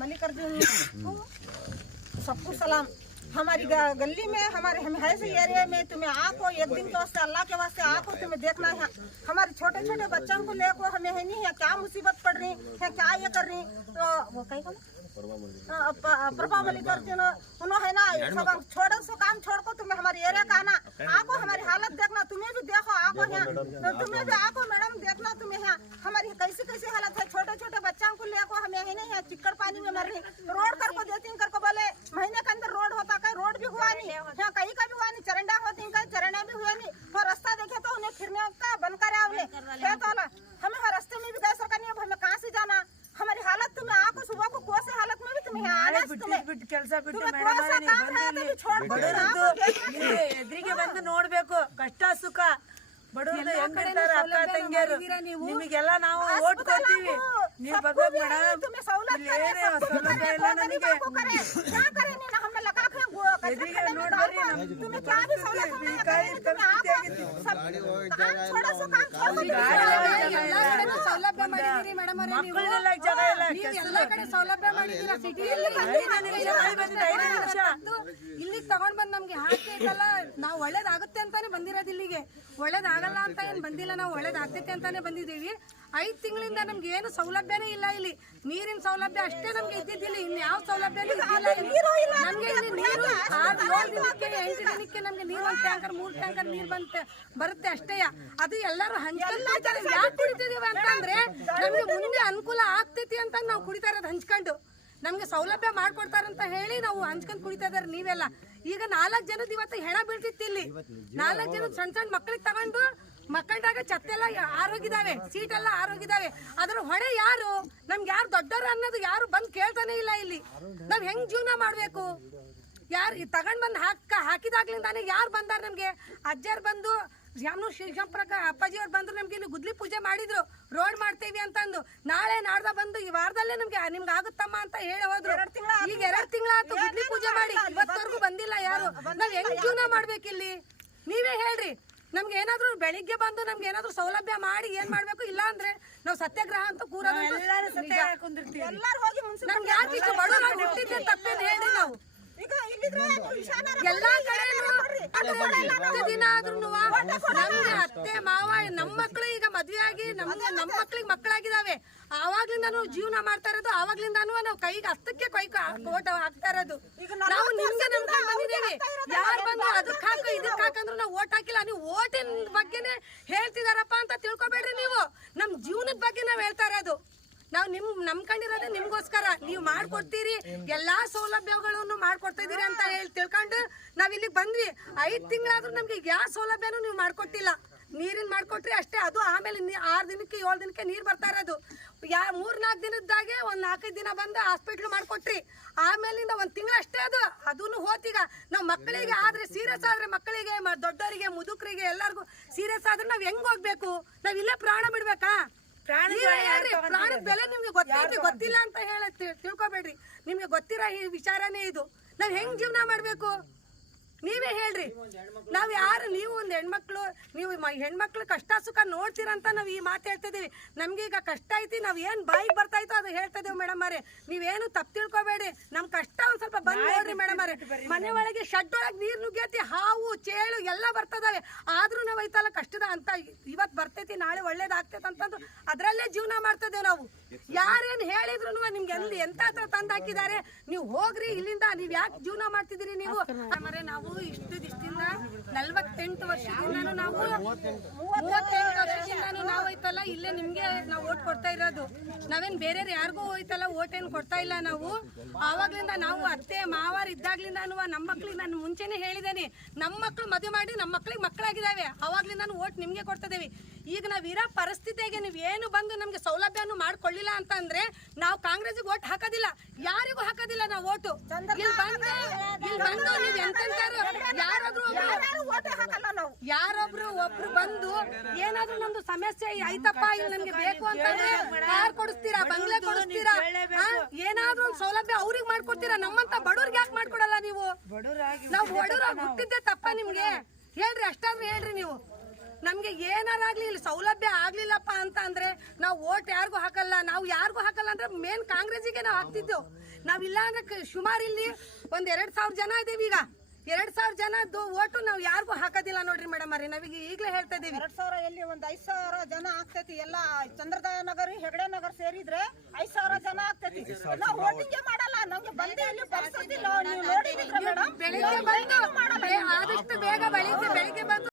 मल्लिकार्जुन सबको सलाम। हमारी गली में हमारे हम ऐसे एरिया में तुम्हें आको एक दिन के वास्ते अल्लाह के वास्ते आको तुम्हें देखना है। हमारे छोटे छोटे बच्चों को लेको हमें है नहीं है क्या मुसीबत पड़ रही है क्या ये कर रही तो वो कहीं को प्रभा मल्लिकार्जुन उन्होंने ना सब छोड़ो सो काम छोड़ को तुम्हें हमारे एरिया का आना आको हमारी हालत देखना तुम्हें भी देखो आको है तो तुम्हें भी आको मैडम देखना तुम्हें है हमारी कैसी कैसी हालत है। छोटे छोटे बच्चों को लेको हमें है नहीं है चिक्कड़ पानी में मर रही रोड कर को देती कर को बोले महीने के अंदर रोड होता कहीं रोड भी हुआ नहीं है कहीं का भी हुआ नहीं चरंडा होती कहीं चरंडा भी हुआ नहीं और रास्ता देखे तो उन्हें फिरने का बंद करे खेत वाला हमें हर रास्ते में भी गैस करनी है हमें कहाँ से जाना हमारी हालत तुम्हें आको सुबह को कौन से हालत में भी तुम्हें आना ಎದುರಿಗೆ ಬಂದು ನೋಡ್ಬೇಕು ಕಷ್ಟ ಸುಖ ಬಡವರು ಹೆಂಗಿರ್ತಾರೆ ಅಕ್ಕ ತಂಗಿಯರು ನಿಮಗೆಲ್ಲ ನಾವು ಓಟ್ ಕೊಡ್ತೀವಿ ನೀವು ಬರ್ಬೇಕು ಮೇಡಮ್ ಏನೇ ಸೌಲಭ್ಯ ಇಲ್ಲ ನಮಗೆ ಎದುರಿಗೆ ನೋಡ್ಬರ್ರಿ ಮಕ್ಕಳೆಲ್ಲ ಜಾಗ ಇಲ್ಲ ಸೌಲಭ್ಯ ಮಾಡಿದೀರಾ ಇಲ್ಲಿಗೆ ತಗೊಂಡ್ ಬಂದ್ ನಮ್ಗೆ ಹಾಕಿ ಐತಲ್ಲ ನಾವು ಒಳ್ಳೇದಾಗುತ್ತೆ ಅಂತಾನೆ ಬಂದಿರೋದು ಇಲ್ಲಿಗೆ ಒಳ್ಳೇದಾಗಲ್ಲ ಅಂತ ಏನ್ ಬಂದಿಲ್ಲ ನಾವು ಒಳ್ಳೇದಾಗ್ತೈತೆ ಅಂತಾನೆ ಬಂದಿದ್ದೀವಿ 5 ತಿಂಗಳಿಂದ ನಮ್ಗೆ ಏನು ಸೌಲಭ್ಯನೇ ಇಲ್ಲ ಇಲ್ಲಿ ನೀರಿನ ಸೌಲಭ್ಯ ಅಷ್ಟೇ ನಮ್ಗೆ ಇದ್ದಿದ್ದಿಲ್ಲ ಇನ್ನು ಯಾವ ಸೌಲಭ್ಯನೂ ಇದ್ದಿಲ್ಲ ನಮ್ಗೆ ಇಲ್ಲಿ ನೀರು 6-7 ದಿನಕ್ಕೆ 8 ದಿನಕ್ಕೆ ನಮ್ಗೆ ನೀರು 1 ಟ್ಯಾಂಕರ್ 3 ಟ್ಯಾಂಕರ್ ನೀರು ಬರುತ್ತೆ ಅಷ್ಟೇ ಅದು ಎಲ್ಲರೂ ಹಂಚ್ಕೊಂಡು ಯಾಕೆ ಕುಡಿತಿದೀವಿ ಅಂತಂದ್ರೆ ನಮ್ಗೆ ಮುಂದೆ ಅನುಕೂಲ ಆಗ್ತೈತಿ ಅಂತ ನಾವು ಕುಡಿತಾ ಇರೋದು ಹಂಚ್ಕೊಂಡು ನಮ್ಗೆ ಸೌಲಭ್ಯ ಮಾಡ್ಕೊಡ್ತಾರಂತ ಹೇಳಿ ನಾವು ಹಂಚ್ಕೊಂಡು ಕುಡಿತಾ ಇದಾರೆ ನೀವೆಲ್ಲ ಈಗ 4 ಜನದ ಇವತ್ತು ಹೆಣ ಬೀಳ್ತಿತ್ತು ಇಲ್ಲಿ 4 ಜನ ಸಣ್ಣ ಮಕ್ಕಳಿಗೆ ತಗೊಂಡು ಮಕ್ಕಳಾಗ ಛತ್ತೆಲ್ಲ ಆರೋಗಿದಾವೆ ಸೀಟ್ ಎಲ್ಲ ಆರೋಗಿದಾವೆ ಅದ್ರ ಹೊಣೆ ಯಾರು ನಮ್ಗೆ ಯಾರು ದೊಡ್ಡವರು ಅನ್ನೋದು ಯಾರು ಬಂದು ಕೇಳ್ತಾನೆ ಇಲ್ಲ ಇಲ್ಲಿ ನಾವ್ ಹೆಂಗ್ ಜೀವನ ಮಾಡ್ಬೇಕು ಯಾರು ತಗೊಂಡ್ ಬಂದು ಹಾಕಿದಾಗ್ಲಿಂದಾನೆ ಯಾರು ಬಂದಾರ ನಮ್ಗೆ ಅಜ್ಜಾರ್ ಬಂದು ಜಾಮೂನ್ ಶಿವಶಂಪ್ರಕ ಅಪ್ಪಾಜಿಯವ್ರು ಬಂದ್ರು ನಮ್ಗೆ ಇಲ್ಲಿ ಗುದ್ಲಿ ಪೂಜೆ ಮಾಡಿದ್ರು ರೋಡ್ ಮಾಡ್ತೇವಿ ಅಂತಂದು ನಾಳೆ ನಾಡ್ದ ಬಂದು ಈ ವಾರದಲ್ಲೇ ನಿಮ್ಗೆ ಆಗುತ್ತಮ್ಮ ಅಂತ ಹೇಳಿ ಹೋದ್ರು ಈಗ 2 ತಿಂಗಳಾಯ್ತು ಗುದ್ಲಿ ಪೂಜೆ ಮಾಡಿ ಇವತ್ತವರೆಗೂ ಬಂದಿಲ್ಲ ಯಾರು ನಾವ್ ಹೆಂಗ್ ಜೀವನ ಮಾಡ್ಬೇಕಿಲ್ಲಿ ನೀವೇ ಹೇಳ್ರಿ ನಮ್ಗೆ ಏನಾದ್ರು ಬೆಳಿಗ್ಗೆ ಬಂದು ನಮ್ಗೆ ಏನಾದ್ರು ಸೌಲಭ್ಯ ಮಾಡಿ ಏನ್ ಮಾಡ್ಬೇಕು ಇಲ್ಲ ಅಂದ್ರೆ ನಾವು ಸತ್ಯಾಗ್ರಹ ಅಂತ ಕೂರೋದು ನಮ್ಗೆ ಯಾಕೆ ಇಷ್ಟು ಬಡವರಾಗಿ ಹುಟ್ಟಿದ್ದೆ ತಪ್ಪೇನು ಹೇಳ್ರಿ ನಾವು ಎಲ್ಲಾ ಕಡೆ ದಿನ ಆದ್ರೂ ನಮ್ಗೆ ಅತ್ತೆ ಮಾವ ನಮ್ಮ ಮಕ್ಕಳು ಈಗ ಮದ್ವೆ ಆಗಿ ನಮ್ಮ ಮಕ್ಳಿಗೆ ಮಕ್ಕಳಾಗಿದಾವೆ ಆವಾಗ್ಲಿಂದಾನು ಜೀವನ ಮಾಡ್ತಾ ಇರೋದು ಆವಾಗ್ಲಿಂದಾನು ನಾವು ಕೈಗೆ ಹಸ್ತಕ್ಕೆ ಓಟ್ ಹಾಕ್ತಾ ಇರೋದು ನಾವು ನಿಮ್ಗೆ ನಂಬ್ಕೊಂಡ್ ಬಂದಿದ್ದೇವೆ ಯಾರು ಬಂದು ಅದಕ್ಕೆ ಹಾಕು ಇದಕ್ಕೆ ಹಾಕಂದ್ರು ನಾವು ಓಟ್ ಹಾಕಿಲ್ಲ ನೀವು ಓಟಿನ ಬಗ್ಗೆನೆ ಹೇಳ್ತಿದಾರಪ್ಪ ಅಂತ ತಿಳ್ಕೊಬೇಡ್ರಿ ನೀವು ನಮ್ ಜೀವನದ ಬಗ್ಗೆ ನಾವ್ ಹೇಳ್ತಾ ಇರೋದು ನಾವು ನಂಬ್ಕೊಂಡಿರೋದೇ ನಿಮ್ಗೋಸ್ಕರ ನೀವು ಮಾಡ್ಕೊಡ್ತೀರಿ ಎಲ್ಲಾ ಸೌಲಭ್ಯಗಳನ್ನು ಮಾಡ್ಕೊಡ್ತಾ ಇದೀರಿ ಅಂತ ಹೇಳಿ ತಿಳ್ಕೊಂಡು ನಾವ್ ಇಲ್ಲಿಗೆ ಬಂದ್ವಿ 5 ತಿಂಗಳಾದ್ರೂ ನಮ್ಗೆ ಯಾವ ಸೌಲಭ್ಯನೂ ನೀವು ಮಾಡ್ಕೊಟ್ಟಿಲ್ಲ ನೀರಿನ ಮಾಡ್ಕೊಟ್ರಿ ಅಷ್ಟೇ ಅದು ಆಮೇಲೆ 6 ದಿನಕ್ಕೆ 7 ದಿನಕ್ಕೆ ನೀರ್ ಬರ್ತಾ ಇರೋದು 3-4 ದಿನದಾಗೆ 1-4 ದಿನ ಬಂದು ಹಾಸ್ಪಿಟ್ಲ್ ಮಾಡ್ಕೊಟ್ರಿ ಆಮೇಲಿಂದ 1 ತಿಂಗಳು ಅಷ್ಟೇ ಅದನ್ನು ಹೋತೀಗ ನಾವ್ ಮಕ್ಕಳಿಗೆ ಆದ್ರೆ ಸೀರಿಯಸ್ ಆದ್ರೆ ಮಕ್ಕಳಿಗೆ ದೊಡ್ಡವರಿಗೆ ಮುದುಕರಿಗೆ ಎಲ್ಲರಿಗೂ ಸೀರಿಯಸ್ ಆದ್ರೆ ನಾವ್ ಹೆಂಗ್ ಹೋಗ್ಬೇಕು ನಾವ್ ಇಲ್ಲೇ ಪ್ರಾಣ ಬಿಡ್ಬೇಕಾ ಪ್ರಾಣದ ಬೆಲೆ ನಿಮ್ಗೆ ಗೊತ್ತಿಲ್ಲ ಅಂತ ಹೇಳಿ ತಿಳ್ಕೊಬೇಡ್ರಿ ನಿಮ್ಗೆ ಗೊತ್ತಿರೋ ಈ ವಿಚಾರನೇ ಇದು ನಾವ್ ಹೆಂಗ್ ಜೀವನ ಮಾಡ್ಬೇಕು ನೀವೇ ಹೇಳ್ರಿ ನಾವ್ ಯಾರು ನೀವು ಒಂದ್ ಹೆಣ್ಮಕ್ಳು ನೀವು ಹೆಣ್ಮಕ್ಳು ಕಷ್ಟ ಸುಖ ನೋಡ್ತೀರಂತ ನಾವ್ ಈ ಮಾತು ಹೇಳ್ತಾ ಇದೀವಿ ನಮ್ಗೆ ಈಗ ಕಷ್ಟ ಐತಿ ನಾವ್ ಏನ್ ಬಾಯಿಗೆ ಬರ್ತಾ ಇತ್ತು ಅದು ಹೇಳ್ತಾ ಇದೀವಿ ಮೇಡಮ್ ಅವರೇ ನೀವೇನು ತಪ್ಪು ತಿಳ್ಕೊಬೇಡಿ ನಮ್ ಕಷ್ಟ ಒಂದ್ ಸ್ವಲ್ಪ ಬಂದ್ ನೋಡ್ರಿ ಮೇಡಮ್ ಅವರೇ ಮನೆ ಒಳಗೆ ಶೆಡ್ ಒಳಗೆ ನೀರ್ ನುಗ್ಗೈತಿ ಹಾವು ಚೇಳು ಎಲ್ಲ ಬರ್ತದಾವೆ ಆದ್ರೂ ನಾವ್ ಐತಲ್ಲ ಕಷ್ಟದ ಅಂತ ಇವತ್ ಬರ್ತೈತಿ ನಾಳೆ ಒಳ್ಳೇದಾಗ್ತೈತಿ ಅಂತಂದು ಅದ್ರಲ್ಲೇ ಜೀವನ ಮಾಡ್ತಾ ಇದೇವ್ ನಾವು ಯಾರೇನ್ ಹೇಳಿದ್ರು ನಿಮ್ಗೆ ಎಲ್ಲಿ ಎಂತ ಹತ್ರ ತಂದ್ ಹಾಕಿದ್ದಾರೆ ನೀವು ಹೋಗ್ರಿ ಇಲ್ಲಿಂದ ನೀವ್ ಯಾಕೆ ಜೀವನ ಮಾಡ್ತಿದ್ದೀರಿ ನೀವು ನಾವು ಇಷ್ಟು ದಿವಸದಿಂದ 48 ವರ್ಷದಿಂದಾನು ನಾವು 38 ವರ್ಷದಿಂದಾನು ನಾವು ಐತಲ್ಲ ಇಲ್ಲೇ ನಿಮ್ಗೆ ನಾವು ಓಟ್ ಕೊಡ್ತಾ ಇರೋದು ನಾವೇನ್ ಬೇರೆ ಯಾರಿಗೂ ಹೋಯ್ತಲ್ಲ ಓಟ್ ಏನ್ ಕೊಡ್ತಾ ಇಲ್ಲ ನಾವು ಆವಾಗ್ಲಿಂದ ನಾವು ಅತ್ತೆ ಮಾವಾರ್ ಇದ್ದಾಗ್ಲಿಂದಾನು ನಮ್ಮ ಮಕ್ಳಿಗೆ ನಾನು ಮುಂಚೆನೆ ಹೇಳಿದ್ದೇನೆ ನಮ್ಮ ಮಕ್ಳು ಮದುವೆ ಮಾಡಿ ನಮ್ಮ ಮಕ್ಳಿಗೆ ಮಕ್ಕಳಾಗಿದ್ದಾವೆ ಅವಾಗ್ಲಿಂದಾನು ಓಟ್ ನಿಮ್ಗೆ ಕೊಡ್ತಿದ್ದೇವೆ ಈಗ ನಾವಿರೋ ಪರಿಸ್ಥಿತಿಗೆ ನೀವ್ ಏನು ಬಂದು ನಮ್ಗೆ ಸೌಲಭ್ಯನು ಮಾಡ್ಕೊಳ್ಳಿಲ್ಲ ಅಂತ ಅಂದ್ರೆ ನಾವು ಕಾಂಗ್ರೆಸ್ಗೆ ಓಟ್ ಹಾಕೋದಿಲ್ಲ ಯಾರಿಗೂ ಹಾಕೋದಿಲ್ಲ ನಾವು ಓಟು ಇಲ್ಲಿ ಬಂದು ನೀವ್ ಎಂತೆಂತಾರು ಯಾರೊಬ್ರು ಒಬ್ರು ಬಂದು ಏನಾದ್ರು ನಮ್ದು ಸಮಸ್ಯೆ ಐತಪ್ಪ ಇಲ್ಲಿ ನಮ್ಗೆ ಬೇಕು ಅಂತಂದ್ರೆ ಕಾರ್ ಕೊಡಿಸ್ತೀರಾ ಬಂಗ್ಲೆ ಕೊಡಿಸ್ತೀರಾ ಏನಾದ್ರು ಒಂದು ಸೌಲಭ್ಯ ಅವ್ರಿಗೆ ಮಾಡ್ಕೊಡ್ತೀರಾ ನಮ್ಮಂತ ಬಡವ್ರಿಗೆ ಯಾಕೆ ಮಾಡ್ಕೊಡಲ್ಲ ನೀವು ನಾವು ಬಡವ್ರಾಗಿ ಹುಟ್ಟಿದ್ದೆ ತಪ್ಪ ನಿಮ್ಗೆ ಹೇಳ್ರಿ ಅಷ್ಟಾದ್ರೂ ಹೇಳ್ರಿ ನೀವು ನಮ್ಗೆ ಏನಾರಾಗ್ಲಿ ಇಲ್ಲಿ ಸೌಲಭ್ಯ ಆಗ್ಲಿಲ್ಲಪ್ಪ ಅಂತ ಅಂದ್ರೆ ನಾವು ಓಟ್ ಯಾರಿಗೂ ಹಾಕಲ್ಲ. ನಾವು ಯಾರಿಗೂ ಹಾಕಲ್ಲ ಅಂದ್ರೆ ಮೇನ್ ಕಾಂಗ್ರೆಸ್ಸಿಗೆ ನಾವು ಹಾಕ್ತಿದ್ದೆವು. ನಾವಿಲ್ಲ ಅಂದ್ರೆ ಸುಮಾರು ಇಲ್ಲಿ ಒಂದ್ 2,000 ಜನ ಇದೀವಿ. ಈಗ 2,000 ಜನದ್ದು ಓಟು ನಾವು ಯಾರಿಗೂ ಹಾಕೋದಿಲ್ಲ ನೋಡ್ರಿ ಮೇಡಮ್ ಅವ್ರಿ. ನಾವೀಗ ಈಗಲೇ ಹೇಳ್ತಾ ಇದೀವಿ 2,000 ಎಲ್ಲಿ ಒಂದ್ 5,000 ಜನ ಆಗ್ತೈತಿ. ಎಲ್ಲ ಚಂದ್ರದಯ ನಗರ ಹೆಗಡೆ ನಗರ ಸೇರಿದ್ರೆ 5,000 ಜನ ಆಗ್ತೈತಿ. ನಾವು ವೋಟಿಂಗ್ ಮಾಡಲ್ಲ. ನಮ್ಗೆ ಬಂದೇ ಇಲ್ಲಿ ಪರಿಸ್ಥಿತಿ ನೀವು ನೋಡಿದ್ರೆ ಮೇಡಮ್ ಬೆಳಿಗ್ಗೆ ಬಂದು ಆದಷ್ಟು ಬೇಗ ಬೆಳಿಗ್ಗೆ ಬಂದು